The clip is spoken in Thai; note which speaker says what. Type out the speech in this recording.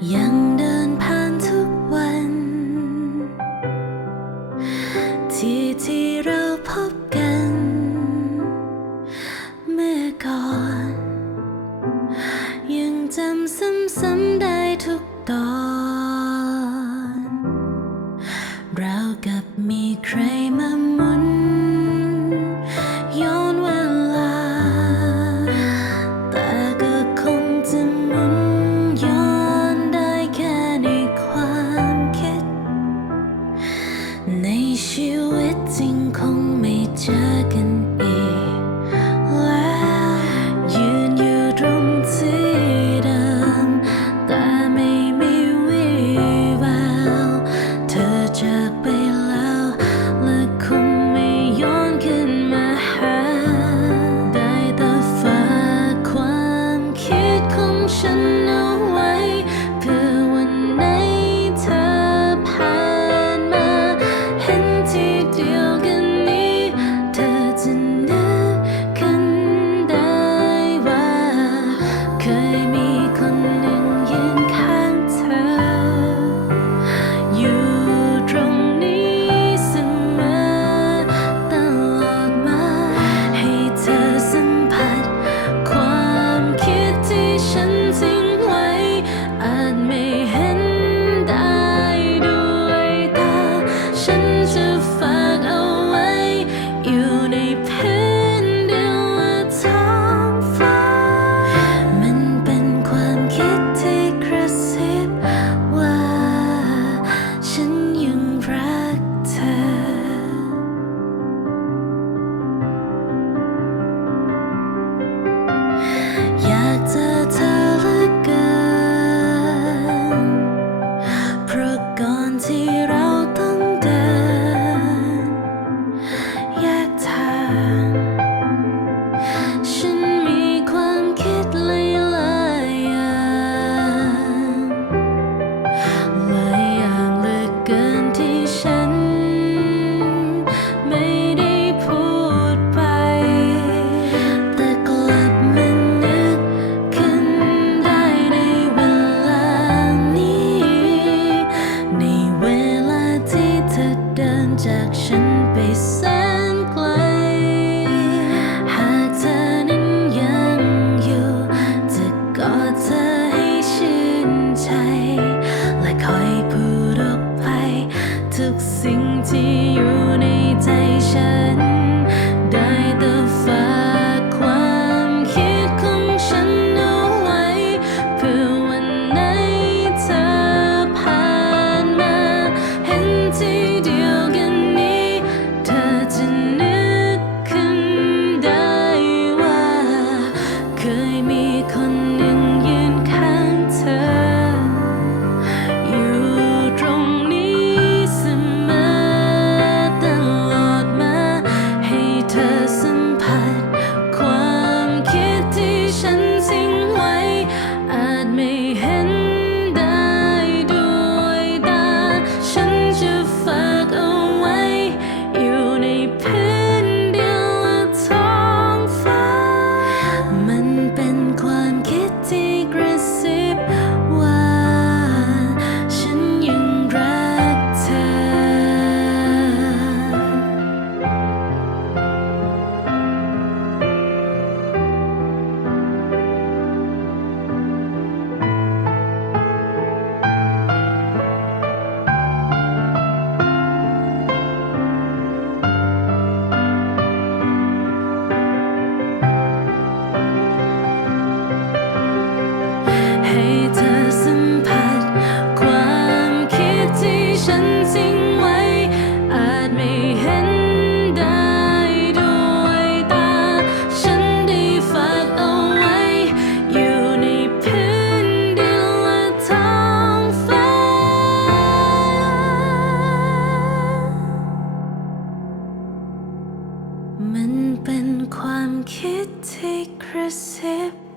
Speaker 1: 烟 ทุกสิ่งที่อยู่ในใจฉัน อาจไม่เห็นได้ด้วยตา ฉันได้ฝากเอาไว้ อยู่ในพื้นดินและท้องฟ้า มันเป็นความคิดที่กระซิบ